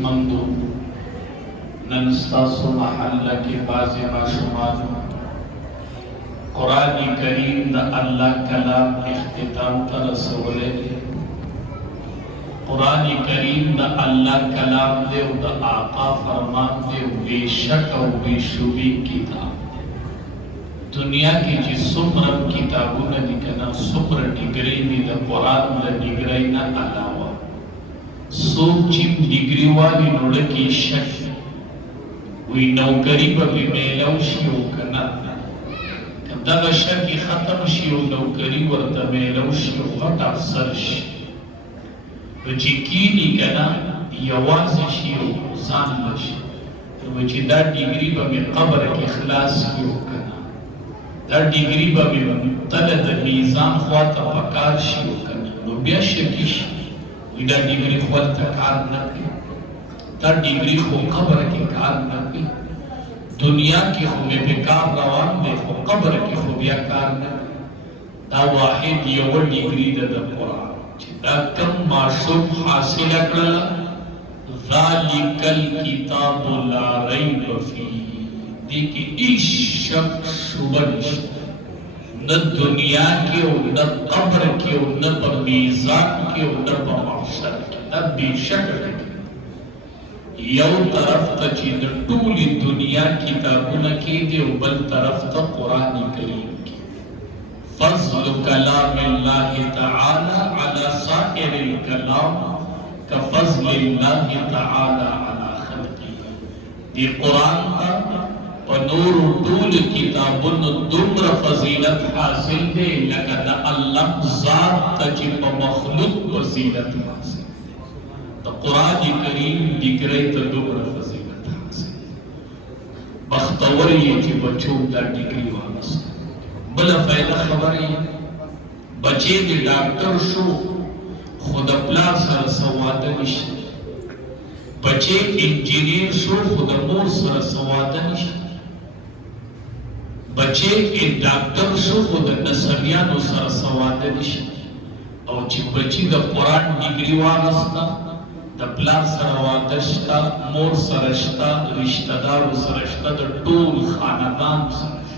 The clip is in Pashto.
عزتمندو نن ستاسو محله کې بعضې ماشومانو قرآن کریم د الله کلام اختتام ته رسولی دی. قرآن کریم د الله کلام دی او د آقا فرمان دی او بے شک او بے شبی کتاب. دنیا کې چې څومره کتابونه دي کنه څومره ډیګرۍ دي د قرآن له ډیګرۍ نه علاوه څوک چې ډیګري والي نو ډکې شک وی نوکري به پې میلاو شي او که نه که دغه شک یې ختم شي او نوکري ورته میلاو شي او غټ افسر شي نو چې کیني که نه یوازې شي او ځان به شي نو چې دا ډیګري به مې قبر کې خلاص کړي او که نه دا ډیګري به مې تله د میزان خوا ته په کار شي او که نه نو بیا شکي شي وی دا ډیګري خو هلته کار نه کوي دا ډیګري خو قبر کې کار نه کوي دنیا کې خو مې په کار روان دی خو قبر کې خو بیا کار نه دا واحد یوه ډیګري ده د قرآن چې دا کم ماشوم حاصله کړله ذالک الکتاب لا ریب فیه دې کې هیڅ شک شبه نشته نه دنیا کې او نه قبر کې او نه په میزان کې او نه په محشر کې دا بې شکه دی یو طرف ته چې د ټولې دنیا کتابونه کې دي او بل طرف ته قرآن کریم کې فضل کلام الله تعالی علی سائر الکلام کفضل الله تعالی علی خلقه دی قرآن ته په نورو ټولو کتابونو دومره فضیلت حاصل دی لکه د الله ذات ته چې په مخلوق فضیلت حاصل د قرآن کریم ډیګرۍ ته دومره فضیلت حاصل بختور یې چې بچو دا ډیګري واخیسته بله فایده خبره یې بچی دې ډاکټر شو خو د پلار سره څه واده نشته بچی انجینیر شو خو د مور سره څه واده نشته بچی ډاکټر شو خو د نسبیانو سره څه واده نشته او چې بچی د قرآن ډیګري واخیسته د پلار سره واده شته مور سره شته رشته دارو سره شته د ټول خاندان سره